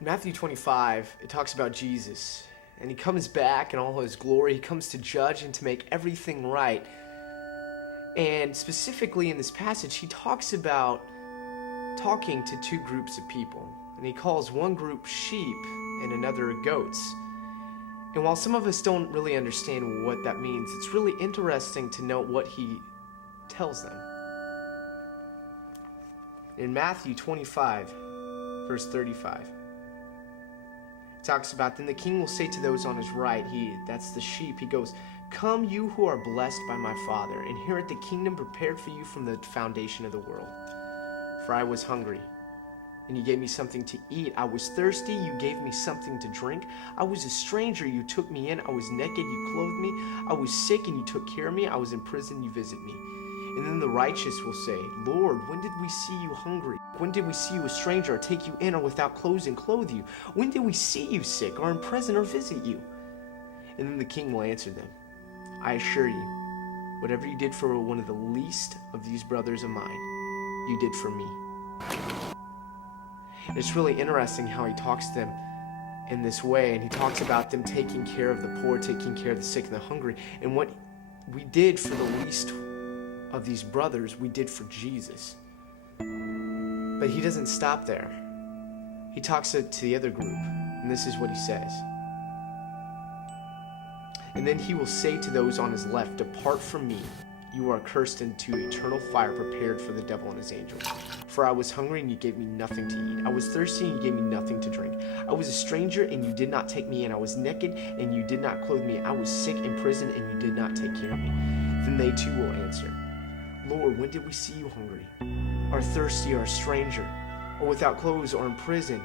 In Matthew 25, it talks about Jesus, and he comes back in all his glory. He comes to judge and to make everything right. And specifically in this passage, he talks about talking to two groups of people. And he calls one group sheep and another goats. And while some of us don't really understand what that means, it's really interesting to note what he tells them. In Matthew 25, verse 35, it talks about, then the king will say to those on his right, that's the sheep, he goes, come you who are blessed by my Father, inherit the kingdom prepared for you from the foundation of the world. For I was hungry, and you gave me something to eat. I was thirsty, you gave me something to drink. I was a stranger, you took me in. I was naked, you clothed me. I was sick, and you took care of me. I was in prison, you visited me. And then the righteous will say, Lord, when did we see you hungry? When did we see you a stranger, or take you in, or without clothes and clothe you? When did we see you sick, or in prison, or visit you? And then the king will answer them, I assure you, whatever you did for one of the least of these brothers of mine, you did for me. And it's really interesting how he talks to them in this way, and he talks about them taking care of the poor, taking care of the sick and the hungry. And what we did for the least of these brothers, we did for Jesus. But he doesn't stop there. He talks to the other group, and this is what he says. And then he will say to those on his left, depart from me, you are cursed, into eternal fire prepared for the devil and his angels. For I was hungry, and you gave me nothing to eat. I was thirsty, and you gave me nothing to drink. I was a stranger, and you did not take me in. I was naked, and you did not clothe me. I was sick in prison, and you did not take care of me. Then they too will answer, Lord, when did we see you hungry, or thirsty, or a stranger, or without clothes, or in prison,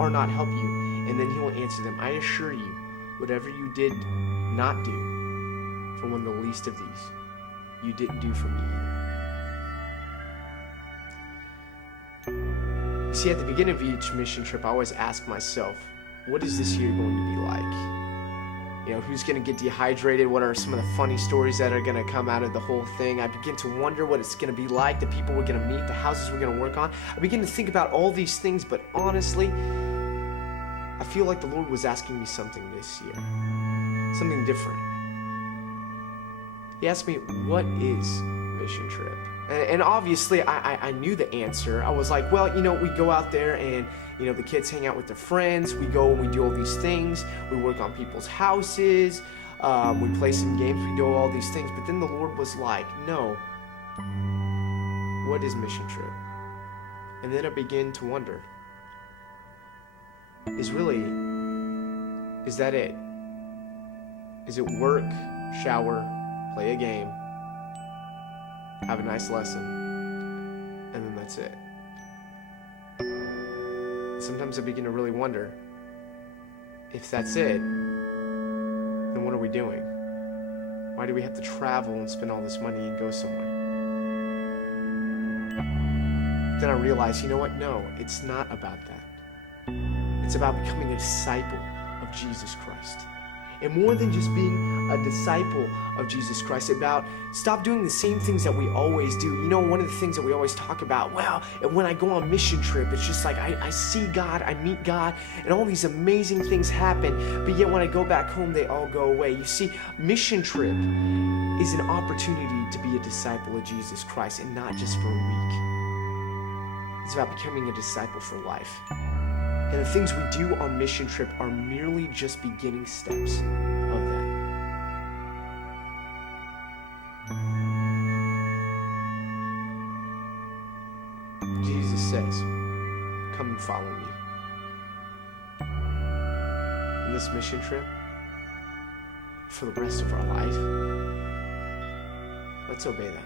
or not help you? And then he will answer them, I assure you, whatever you did not do for one of the least of these, you didn't do for me either. You see, at the beginning of each mission trip, I always ask myself, what is this year going to be like? You know, who's going to get dehydrated? What are some of the funny stories that are going to come out of the whole thing? I begin to wonder what it's going to be like, the people we're going to meet, the houses we're going to work on. I begin to think about all these things, but honestly, I feel like the Lord was asking me something this year, something different. He asked me, what is mission trip? And obviously, I knew the answer. I was like, well, we go out there and, the kids hang out with their friends. We go and we do all these things. We work on people's houses. We play some games. We do all these things. But then the Lord was like, no, what is mission trip? And then I began to wonder, is that it? Is it work, shower, play a game, have a nice lesson, and then that's it? Sometimes I begin to really wonder, if that's it, then what are we doing? Why do we have to travel and spend all this money and go somewhere? Then I realized, you know what? No, it's not about that. It's about becoming a disciple of Jesus Christ. And more than just being a disciple of Jesus Christ, about stop doing the same things that we always do. One of the things that we always talk about, when I go on mission trip, it's just like I see God, I meet God, and all these amazing things happen, but yet when I go back home, they all go away. You see, mission trip is an opportunity to be a disciple of Jesus Christ, and not just for a week. It's about becoming a disciple for life. And the things we do on mission trip are merely just beginning steps of that. Jesus says, come and follow me. In this mission trip, for the rest of our life, let's obey that.